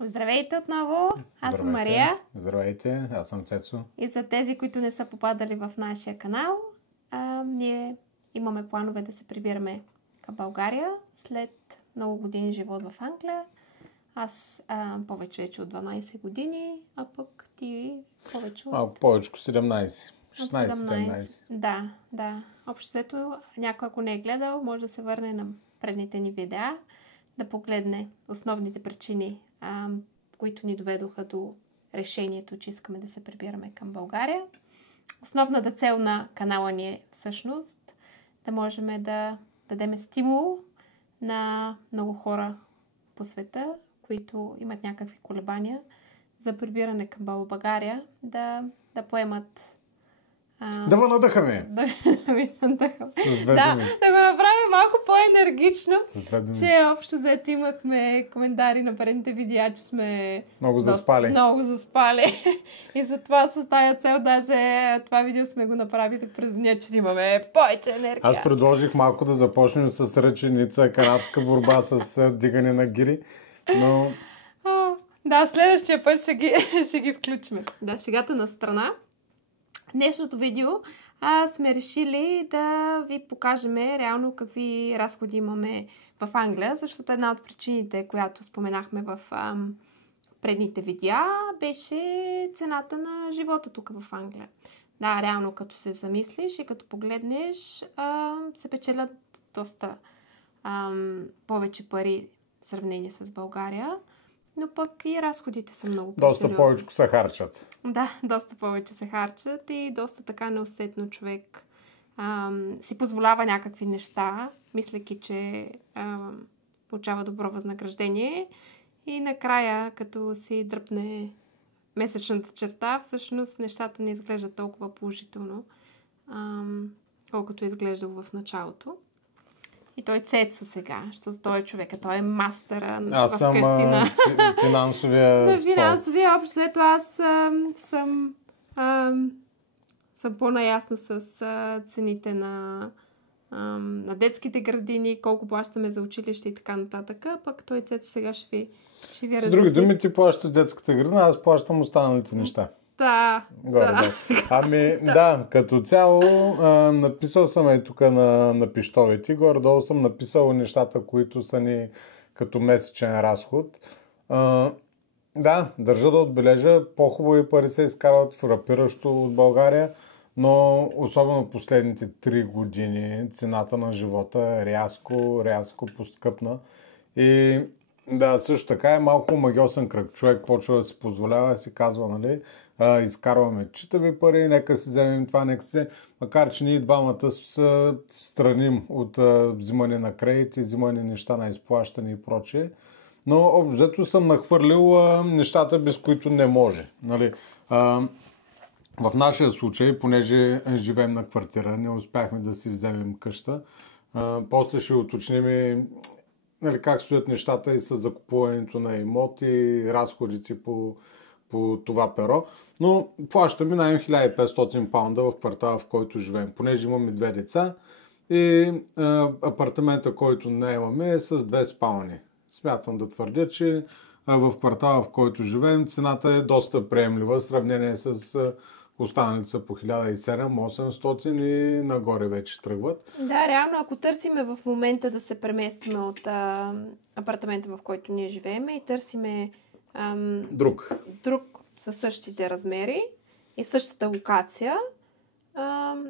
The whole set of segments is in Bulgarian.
Здравейте отново! Аз съм Здравейте. Мария. Здравейте, аз съм Цецо. И за тези, които не са попадали в нашия канал, ние имаме планове да се прибираме към България след много години живот в Англия. Аз повече вече от 12 години, а пък ти повече от... Малко повече, 17. от 16-17. Да. Общо взето, някой ако не е гледал, може да се върне на предните ни видеа, да погледне основните причини, които ни доведоха до решението, че искаме да се прибираме към България. Основната цел на канала ни е всъщност да можем да дадем стимул на много хора по света, които имат някакви колебания за прибиране към България, да поемат... Да ме надъхаме! Да го направим малко по-енергично, че общо взето имахме коментари на предните видеа, че сме много заспали. И затова с тази цел даже това видео сме го направили през деня, че имаме повече енергия. Аз предложих малко да започнем с ръченица, канадска борба с дигане на гири, но... Да, следващия път ще ги включим. Да, шегата на страна. Днешното видео сме решили да ви покажем реално какви разходи имаме в Англия, защото една от причините, която споменахме в предните видеа, беше цената на живота тук в Англия. Да, реално като се замислиш и като погледнеш, се печелят доста повече пари в сравнение с България. Но пък и разходите са много по-сериозни. Доста повече се харчат. Да, доста повече се харчат и доста така неусетно човек си позволява някакви неща, мислейки, че получава добро възнаграждение и накрая, като си дръпне месечната черта, всъщност нещата не изглеждат толкова положително, колкото е изглеждало в началото. И той Цецо сега, защото той е човека, той е мастера в къщи на финансовия ствол. Финансовия, общо ето аз съм по-наясно с цените на детските градини, колко плащаме за училище и така нататък. Пък той Цецо сега ще ви разясни. С други думи, ти плащаш детската градина, аз плащам останалите неща. Да. Да, като цяло написал съм и тук на пищовете. Горе-долу съм написал нещата, които са ни като месечен разход. Да, държа да отбележа, по-хубави пари се изкарват фрапиращо от България, но особено последните 3 години цената на живота рязко поскъпна. И да, също така е малко магиосен кръг. Човек почва да си позволява да си казва, нали, изкарваме читави пари, нека си вземем това, нека си... Макар, че ние двамата се страним от взимане на кредити, взимане неща на изплащане и прочее. Но общо съм нахвърлил нещата, без които не може. Нали? В нашия случай, понеже живеем на квартира, не успяхме да си вземем къща. После ще уточним нали, как стоят нещата и с закупуването на имоти, разходите по това перо. Но плащаме най 1500 паунда в квартала, в който живеем. Понеже имаме 2 деца и апартамента, който наемаме е с 2 спални. Смятам да твърдя, че в квартала, в който живеем, цената е доста приемлива в сравнение с останалите са по 1700-800 и нагоре вече тръгват. Да, реално, ако търсиме в момента да се преместиме от апартамента, в който ние живеем и търсиме друг със същите размери и същата локация,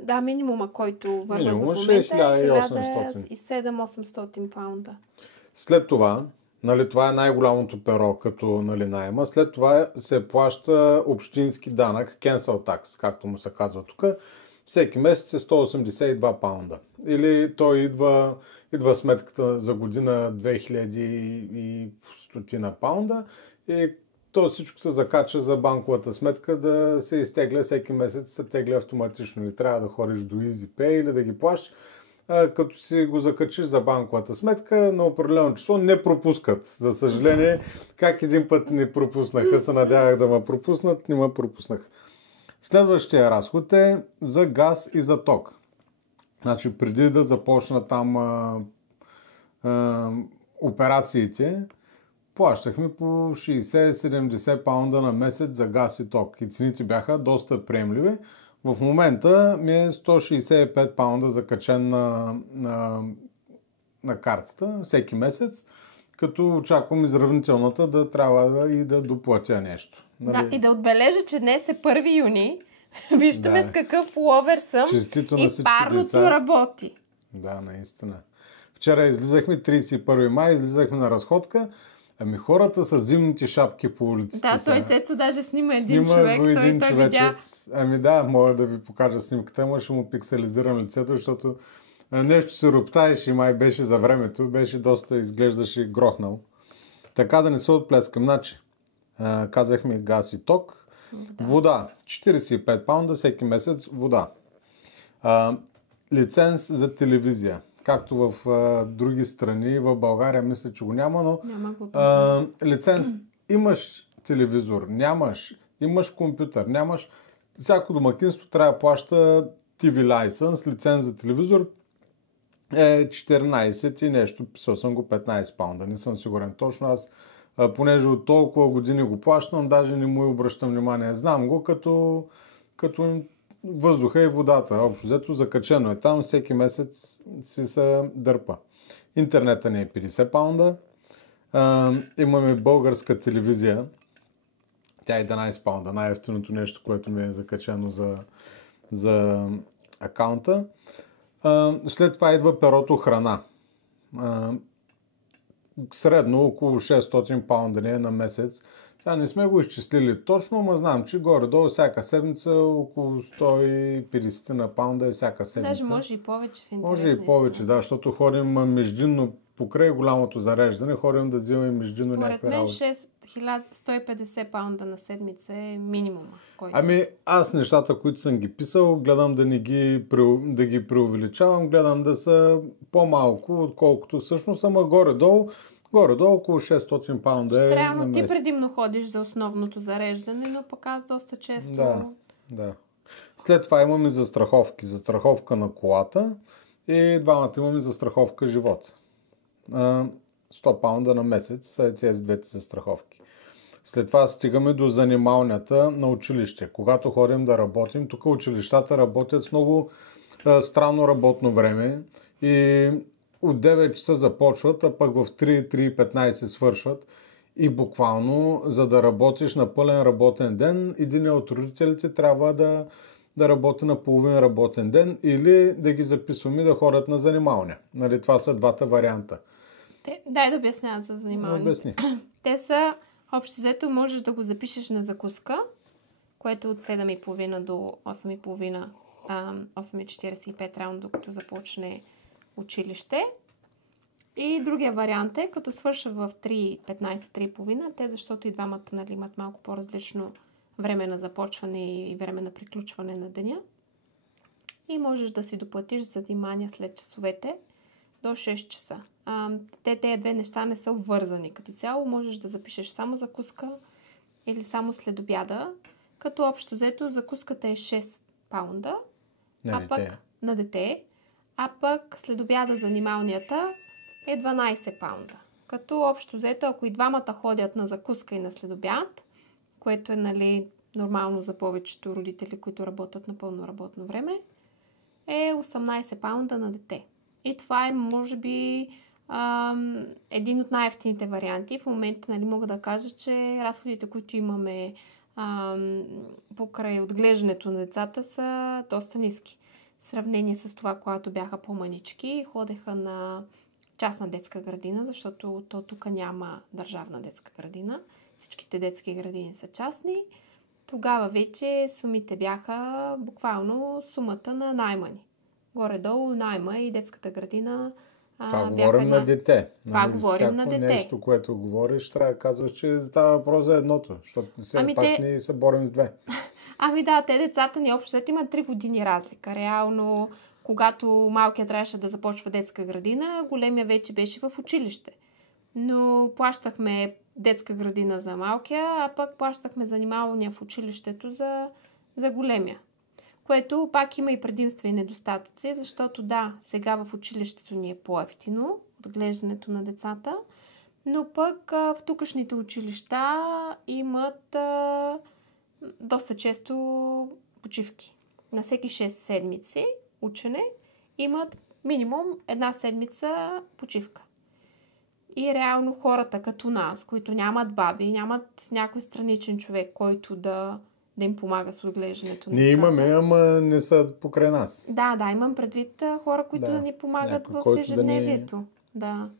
да, минимума, който върва в момента е 1700-800 паунда. След това, нали, това е най-голямото перо като нали, наема. След това се плаща общински данък, cancel tax, както му се казва тук. Всеки месец е 182 паунда. Или той идва сметката за година 2100 паунда и то всичко се закача за банковата сметка да се изтегля всеки месец, се тегля автоматично. Или трябва да ходиш до EasyPay или да ги плащаш. Като си го закачиш за банковата сметка на определено число, не пропускат. За съжаление, как един път не пропуснаха, се надявах да ме пропуснат, не ме пропуснах. Следващия разход е за газ и за ток. Значи, преди да започна там операциите, плащахме по 60-70 паунда на месец за газ и ток и цените бяха доста приемливи. В момента ми е 165 паунда закачен на картата всеки месец, като очаквам изравнителната да трябва и да доплатя нещо. Нали? Да, и да отбележа, че днес е 1 юни. Виждаме с какъв пуловер съм. Честито и парното деца работи. Да, наистина. Вчера излизахме 31 май, излизахме на разходка. Ами хората с зимните шапки по улиците. Да, той Цецо даже снима един човек. Го един той видя. Ами да, мога да ви покажа снимката, ама ще му пикселизирам лицето, защото нещо се роптаеше и май беше за времето. Беше доста, изглеждаше грохнал. Така да не се отплескам. Значи, казахме газ и ток. Вода. 45 паунда всеки месец вода. Лиценз за телевизия. Както в други страни, в България мисля, че го няма, но лиценз, имаш телевизор, нямаш, имаш компютър, нямаш, всяко домакинство трябва да плаща TV license, лиценз за телевизор е 14 и нещо, писал съм го 15 паунда, не съм сигурен точно, аз понеже от толкова години го плащам, даже не му и обръщам внимание, знам го като въздуха и водата. Общо взето закачено е там, всеки месец си се дърпа. Интернета ни е 50 паунда. Имаме българска телевизия. Тя е 11 паунда. Най-ефтиното нещо, което ми е закачено за акаунта. След това идва перото храна. Средно около 600 паунда не е на месец. Сега не сме го изчислили точно, но знам, че горе-долу всяка седмица около 150 на паунда е всяка седмица. Даже може и повече в интерес. Може и повече, да, защото ходим междинно покрай голямото зареждане, ходим да взимаме междинно някакви работи. Според мен 1150 паунда на седмица е минимума. Ами аз нещата, които съм ги писал, гледам да ги преувеличавам, гледам да са по-малко, отколкото всъщност, ама горе-долу около 600 паунда е реално на месец. Ти предимно ходиш за основното зареждане, но пък аз доста често... Да. След това имаме застраховки. Застраховка на колата и двамата имаме застраховка живот. 100 паунда на месец са тези двете застраховки. След това стигаме до занималнята на училище. Когато ходим да работим, тук училищата работят с много странно работно време и от 9 часа започват, а пък в 3:15 свършват. И буквално, за да работиш на пълен работен ден, един от родителите трябва да работи на половин работен ден или да ги записваме да ходят на занималния. Нали, това са двата варианта. Дай да обясня за занималния. Обясни. Те са, общо взето, можеш да го запишеш на закуска, което е от 7:30 до 8:30, 8:45 рано, докато започне училище. И другия вариант е, като свърша в 3:15, 3:30, те, защото и двамата имат малко по-различно време на започване и време на приключване на деня. И можеш да си доплатиш за занимания след часовете до 6 часа. Тези две неща не са обвързани. Като цяло можеш да запишеш само закуска или само след обяда, като общо взето закуската е 6 паунда на дете, а пък след обяда занималнията е 12 паунда. Като общо взето, ако и двамата ходят на закуска и на следобяд, което е нормално за повечето родители, които работят на пълно работно време, е 18 паунда на дете. И това е, може би, един от най-евтините варианти. В момента мога да кажа, че разходите, които имаме покрай отглеждането на децата, са доста ниски. В сравнение с това, когато бяха по-манички, ходеха на частна детска градина, защото тук няма държавна детска градина. Всичките детски градини са частни. Тогава вече сумите бяха буквално сумата на найма ни. Горе-долу найма и детската градина това говорим на дете. Това говорим на дете. Нещо, което говориш, трябва да казваш, че става въпрос за едното, защото ние се борим с две. Ами да, те децата ни общо имат 3 години разлика. Реално, когато малкият трябваше да започва детска градина, големия вече беше в училище. Но плащахме детска градина за малкия, а пък плащахме занималния в училището за големия. Което пак има и предимства и недостатъци, защото да, сега в училището ни е по-евтино отглеждането на децата, Но пък в тукашните училища имат доста често почивки. На всеки 6 седмици учене имат минимум една седмица почивка. И реално хората като нас, които нямат баби, нямат някой страничен човек, който да им помага с отглеждането на Ние децата. имаме, ама не са покрай нас. Да, имам предвид хора, които да ни помагат в ежедневието. Да.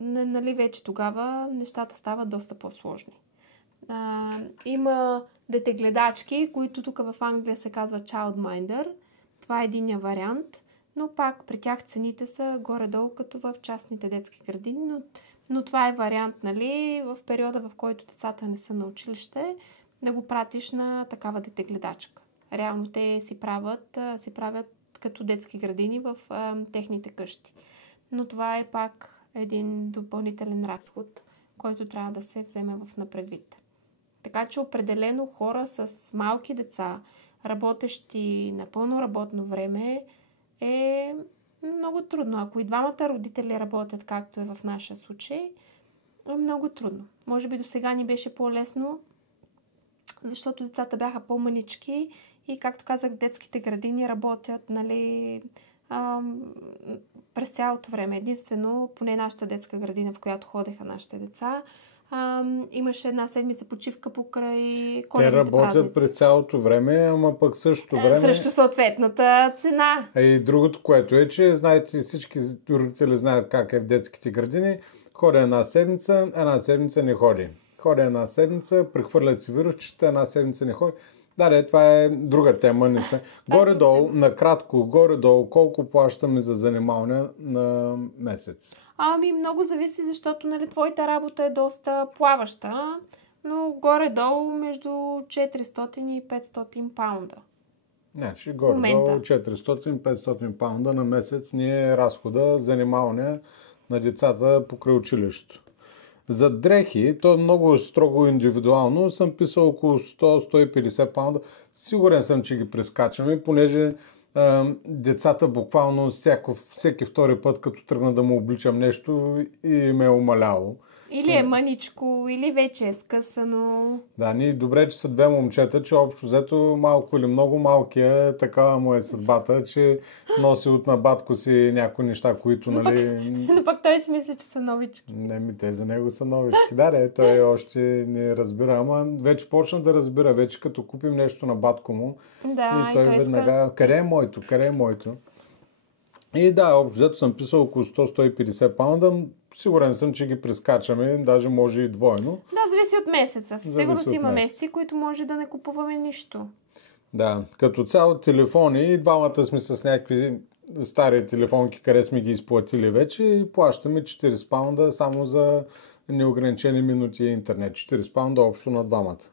Нали вече тогава нещата стават доста по-сложни. Има детегледачки, които тук в Англия се казва childminder. Това е единия вариант, но пак при тях цените са горе-долу като в частните детски градини, но това е вариант, нали, в периода, в който децата не са на училище, да го пратиш на такава детегледачка. Реално те си правят като детски градини в техните къщи. Но това е пак един допълнителен разход, който трябва да се вземе в напредвид. Така че определено хора с малки деца, работещи на пълно работно време, е много трудно. Ако и двамата родители работят, както е в нашия случай, е много трудно. Може би до сега ни беше по-лесно, защото децата бяха по-манички и, както казах, детските градини работят, нали, през цялото време. Единствено, поне нашата детска градина, в която ходеха нашите деца, имаше една седмица почивка покрай коледните празници. Те работят през цялото време, ама пък същото време... Срещу съответната цена. И другото, което е, че знаете, всички родители знаят как е в детските градини. Ходи една седмица не ходи. Ходи една седмица, прехвърлят си вирусчета, една седмица не ходи. Да, това е друга тема. Не сме. Горе-долу, накратко, колко плащаме за занималния на месец? Много зависи, защото, нали, твоята работа е доста плаваща, но горе-долу между 400 и 500 паунда. Значи, горе-долу 400-500 паунда на месец ни е разхода занималния на децата покрай училището. За дрехи, то е много строго индивидуално, съм писал около 100-150 паунда. Сигурен съм, че ги прескачаме, понеже децата буквално всеки втори път, като тръгна да му обличам нещо, и ме е умаляло. Или е мъничко, или вече е скъсано. Да, ние добре, че са две момчета, че общо взето малко или много малкия, такава му е съдбата, че носи от на батко си някои неща, които, нали... Но пък той си мисли, че са новички. Не, те за него са новички. Да, той още не разбира, ама вече почна да разбира, вече като купим нещо на батко му. Да, и той веднага, къде е моето? И да, общо взето съм писал около 100-150 паунда. Сигурен съм, че ги прескачаме, даже може и двойно. Да, зависи от месеца. Сигурно си има месеци, които може да не купуваме нищо. Да, като цяло телефони, двамата сме с някакви стари телефонки, къде сме ги изплатили вече и плащаме 40 паунда само за неограничени минути интернет. 40 паунда общо на двамата.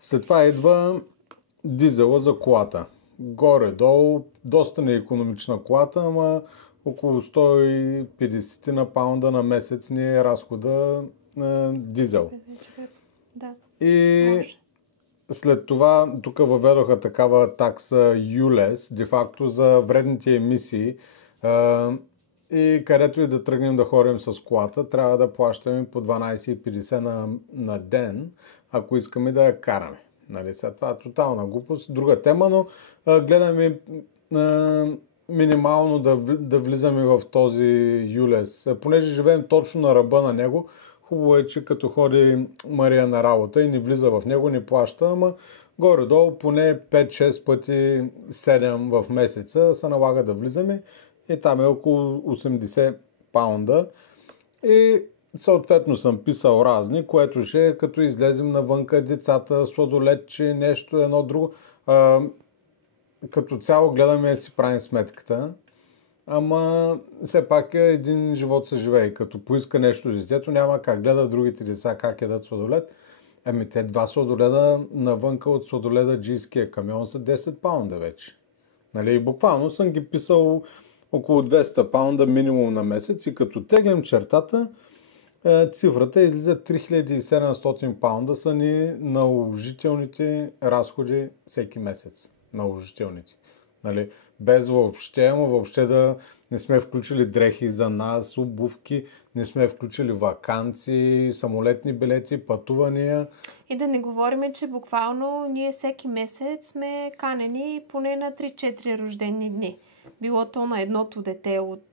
След това идва дизела за колата. Горе-долу, доста неикономична колата, ама около 150 на паунда на месец ни е разхода на дизел. Да. И може. След това тук въведоха такава такса ULEZ, де-факто за вредните емисии. И където и да тръгнем да ходим с колата, трябва да плащаме по 12,50 на ден, ако искаме да я караме. Нали, сега това е тотална глупост. Друга тема, но гледаме минимално да влизаме в този ULEZ. Понеже живеем точно на ръба на него, хубаво е, че като ходи Мария на работа и не влиза в него, не плаща, ама горе-долу поне 5-6 пъти 7 в месеца се налага да влизаме и там е около 80 паунда. И съответно съм писал разни, което ще е като излезем навънка, децата, сладоледче, нещо, едно друго. Като цяло гледаме да си правим сметката, ама все пак един живот се живее. Като поиска нещо детето, няма как гледа другите деца как ядат сладолед. Те 2 сладоледа навънка от сладоледаджийския камион са 10 паунда вече. Нали, буквално съм ги писал около 200 паунда минимум на месец и като теглим чертата, цифрата излиза 3700 паунда са ни наложителните разходи всеки месец. Наложителните. Нали, без въобще, ама въобще да не сме включили дрехи за нас, обувки, не сме включили ваканции, самолетни билети, пътувания. И да не говорим, че буквално ние всеки месец сме канени поне на 3-4 рождени дни. Било то на едното дете от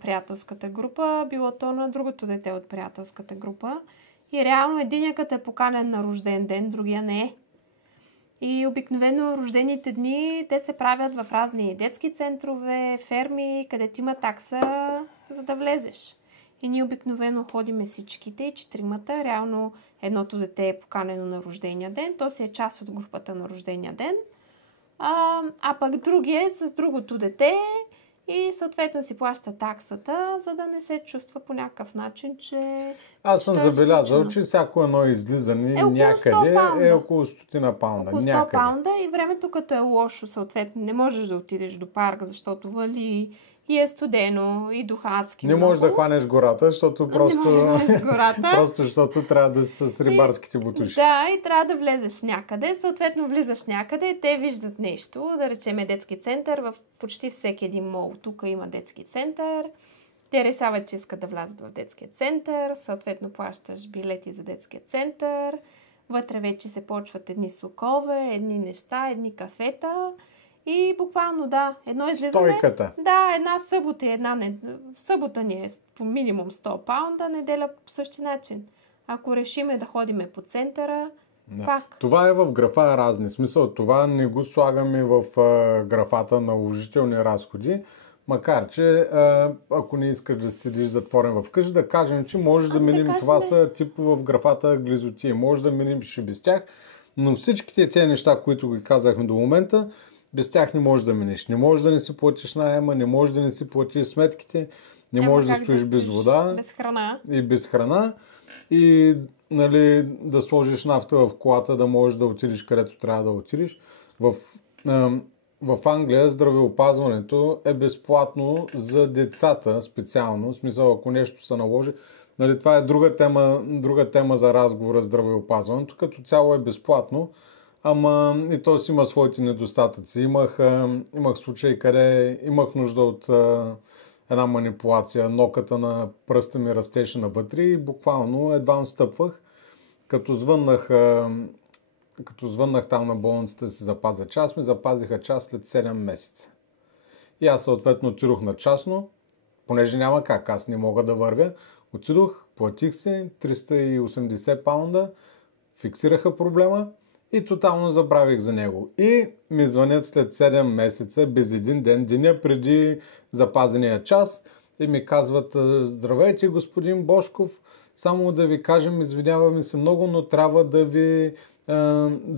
приятелската група, било то на другото дете от приятелската група. И реално единия като е поканен на рожден ден, другия не е. И обикновено рождените дни те се правят в разни детски центрове, ферми, където има такса, за да влезеш. И ние обикновено ходиме всичките и четиримата. Реално едното дете е поканено на рождения ден, то си е част от групата на рождения ден. А пък другия е с другото дете и съответно си плаща таксата, за да не се чувства по някакъв начин, че... Аз съм забелязал, че всяко едно излизане някъде е около 100 паунда. Около 100 паунда и времето като е лошо, съответно не можеш да отидеш до парка, защото вали и е студено, и духацки. Не можеш да хванеш гората, защото просто защото трябва да си с рибарските бутуши. Да, и трябва да влезеш някъде. Съответно влизаш някъде, те виждат нещо, да речеме детски център. В почти всеки един мол тук има детски център. Те решават, че искат да влязат в детския център. Съответно плащаш билети за детския център. Вътре вече се почват едни сокове, едни неща, едни кафета. И буквално, да, едно излизане... Стойката. Да, една събота и събота ни е по минимум 100 паунда, неделя по същия начин. Ако решиме да ходиме по центъра, пак. Това е в графа разни. Смисъл, това не го слагаме в графата на наложителни разходи, макар че ако не искаш да седиш затворен вкъщи, да кажем, че може да минем, това са типо в графата глизотии, може да минем и без тях, но всичките тези неща, които ги казахме до момента, без тях не можеш да минеш. Не можеш да не си платиш наема, не можеш да не си платиш сметките, не можеш да стоиш без вода. Без храна. И без храна. И нали, да сложиш нафта в колата, да можеш да отидеш където трябва да отидеш. В Англия здравеопазването е безплатно за децата специално. В смисъл, ако нещо се наложи. Нали, това е друга тема за разговора здравеопазването. Като цяло е безплатно. Ама и то си има своите недостатъци. Имах случаи, къде имах нужда от една манипулация. Ноката на пръста ми растеше навътре и буквално едва стъпвах. Като звъннах там на болницата да си запазя час, ми запазиха час след 7 месеца. И аз съответно отидох на частно, понеже няма как, аз не мога да вървя. Отидох, платих се 380 паунда, фиксираха проблема и тотално забравих за него. И ми звънят след 7 месеца, без един ден, деня преди запазения час и ми казват: здравейте, господин Божков, само да ви кажем, извиняваме се много, но трябва да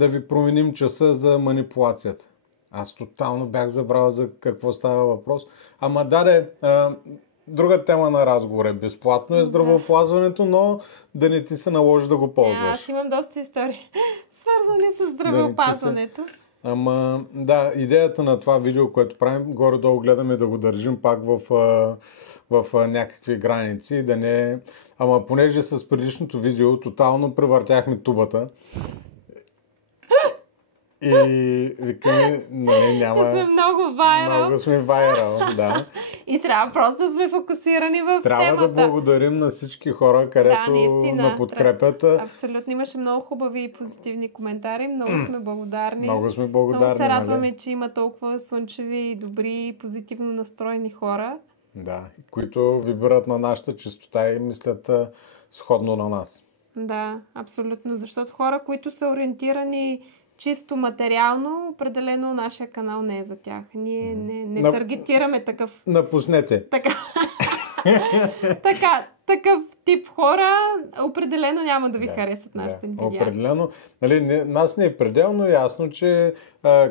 ви променим часа за манипулацията. Аз тотално бях забравил за какво става въпрос. Ама друга тема на разговор е безплатно е здравеопазването, но да не ти се наложи да го ползваш. Аз имам доста истории, свързани с здравеопазването. Ама да, идеята на това видео, което правим, горе-долу гледаме да го държим пак в някакви граници, да не... Ама понеже с предишното видео тотално превъртяхме тубата и викаме, няма... Сме много вайрал. Много сме вайрал, да. И трябва просто да сме фокусирани в темата. Трябва да благодарим на всички хора, където на подкрепят. Абсолютно, имаше много хубави и позитивни коментари. Много сме благодарни. Много сме благодарни. Много се радваме, че има толкова слънчеви, добри и позитивно настроени хора. Да, които вибират на нашата чистота и мислят сходно на нас. Да, абсолютно. Защото хора, които са ориентирани чисто материално, определено нашия канал не е за тях. Ние не таргетираме такъв... Напуснете. Такъв тип хора определено няма да ви харесат нашите видеа. Определено. Нас не е пределно ясно, че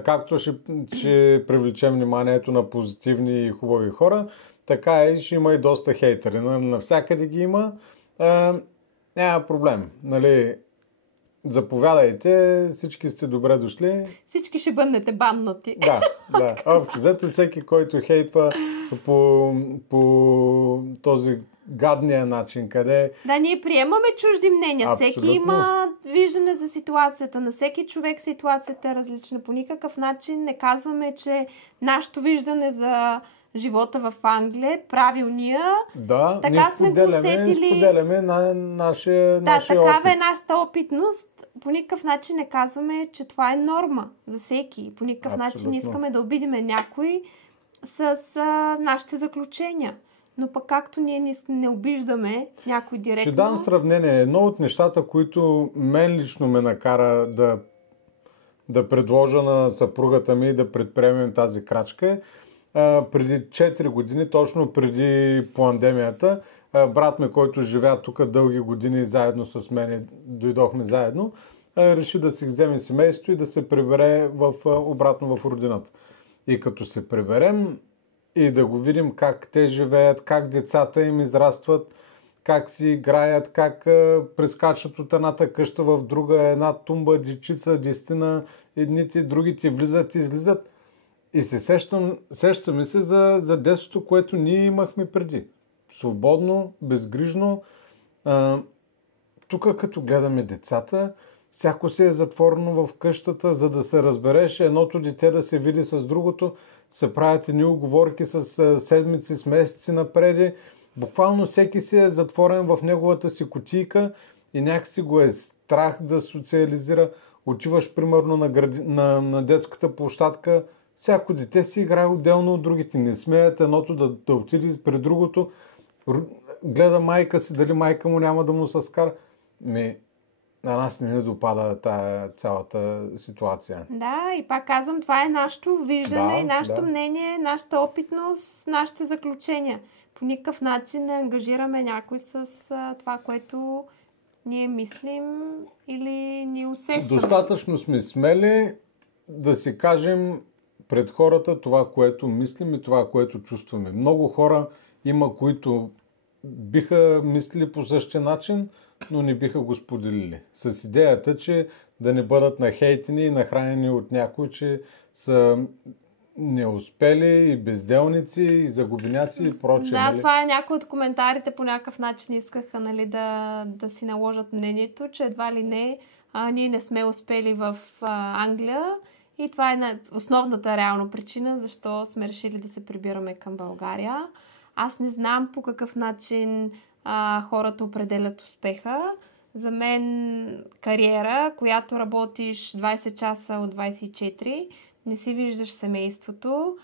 както ще привлечем вниманието на позитивни и хубави хора, така и ще има и доста хейтери. Навсякъде ги има. Няма проблем. Заповядайте, всички сте добре дошли. Всички ще бъднете баннати. Да. Общо взето всеки, който хейтва, по този гадния начин, къде... Да, ние приемаме чужди мнения. Абсолютно. Всеки има виждане за ситуацията. На всеки човек ситуацията е различна. По никакъв начин не казваме, че нашето виждане за живота в Англия е правилния. Да, така сме го усетили. Споделяме нашия такава опит. е нашата опитност. По никакъв начин не казваме, че това е норма за всеки. По никакъв начин не искаме да обидиме някой с нашите заключения. Но пък както ние не обиждаме някой директно... Ще дам сравнение. Едно от нещата, които мен лично ме накара да предложа на съпругата ми да предприемем тази крачка е преди 4 години, точно преди пандемията, брат ми, който живя тук дълги години заедно с мен, дойдохме заедно, реши да си вземе семейство и да се прибере обратно в родината. И като се приберем и да го видим как те живеят, как децата им израстват, как си играят, как прескачат от едната къща в друга, една тумба, дечица, десетина, едните, другите влизат и излизат. И се сещаме се за детството, което ние имахме преди. Свободно, безгрижно. Тук като гледаме децата, всяко се е затворено в къщата, за да се разбереш едното дете да се види с другото, се правят едни уговорки с седмици, с месеци напреди. Буквално всеки си е затворен в неговата си кутийка и някакси го е страх да социализира. Отиваш примерно на детската площадка, всяко дете си играе отделно от другите. Не смеят едното да отиде при другото. Гледа майка си, дали майка му няма да му се скара. На нас не ни допада тая цялата ситуация. Да, и пак казвам, това е нашето виждане, и нашето мнение, нашата опитност, нашите заключения. По никакъв начин не ангажираме някой с това, което ние мислим или ни усещаме. Достатъчно сме смели да си кажем пред хората това, което мислим и това, което чувстваме. Много хора има, които биха мислили по същия начин, но не биха го споделили. С идеята, че да не бъдат нахейтени и нахранени от някой, че са неуспели и безделници, и загубеняци и прочее. Да, нали? това е някои от коментарите по някакъв начин искаха да си наложат мнението, че едва ли не ние не сме успели в Англия и това е основната реална причина, защо сме решили да се прибираме към България. Аз не знам по какъв начин хората определят успеха. За мен кариера, която работиш 20 часа от 24, не си виждаш семейството,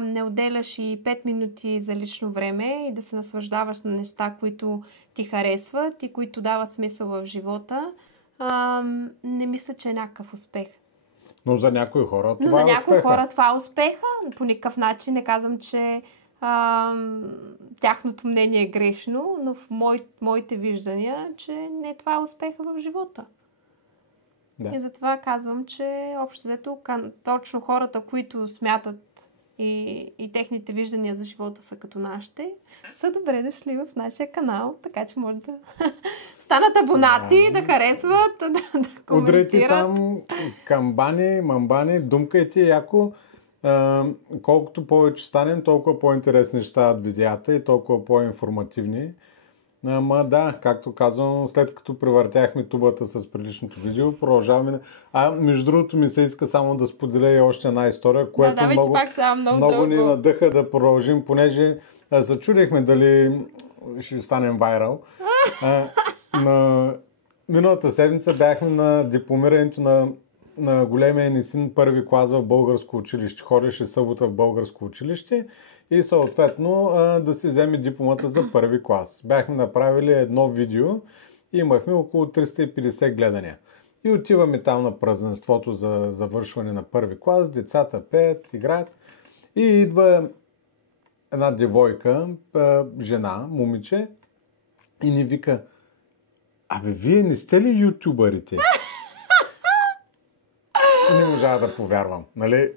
не отделяш и 5 минути за лично време и да се наслаждаваш на неща, които ти харесват и които дават смисъл в живота, не мисля, че е някакъв успех. Но за някои хора това Но за е някои успеха. хора това е успеха. По никакъв начин не казвам, че тяхното мнение е грешно, но в моите виждания, че не това е успеха в живота. Да. И затова казвам, че общо взето точно хората, които смятат и техните виждания за живота са като нашите, са добре дошли в нашия канал, така че може да станат абонати, да харесват, да коментират. Удрете там камбани, мамбани, думкайте яко. Колкото повече станем, толкова по-интересни ще стават видеята и толкова по-информативни. Ама да, както казвам, след като превъртяхме тубата с предишното видео, продължаваме. Между другото ми се иска само да споделя и още една история, което много ни надъха да продължим, понеже зачудихме дали ще станем вайрал. Миналата седмица бяхме на дипломирането на големия ни син първи клас в българско училище. Ходеше събота в българско училище и съответно да си вземе дипломата за първи клас. Бяхме направили едно видео и имахме около 350 гледания. И отиваме там на празненството за завършване на първи клас, децата пеят, играят и идва една девойка, жена, момиче и ни вика: абе, вие не сте ли ютубърите? Не можа да повярвам. Нали?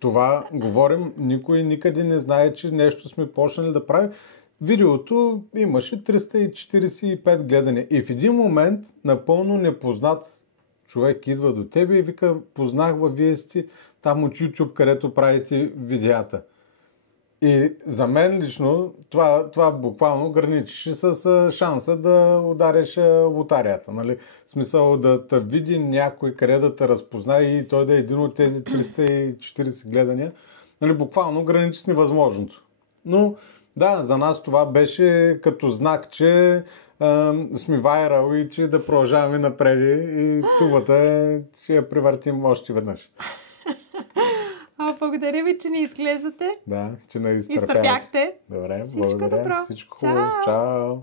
Това говорим, никой никъде не знае, че нещо сме почнали да правим. Видеото имаше 345 гледания. И в един момент напълно непознат човек идва до тебе и вика: познах във, вие сте там от YouTube, където правите видеята. И за мен лично това буквално граничеше с шанса да удариш лотарията. Нали? В смисъл да те види някой къде да те разпознае и той да е един от тези 340 гледания. Нали? Буквално граничи с невъзможното. Но да, за нас това беше като знак, че сме вайрал и че да продължаваме напред и тубата ще я превъртим още веднъж. Благодаря ви, че ни изглеждате. Да, че не изтърпяхте. Изтърпяхте. Добре, Всичко благодаря. добро. Всичко хубаво. Чао. Чао.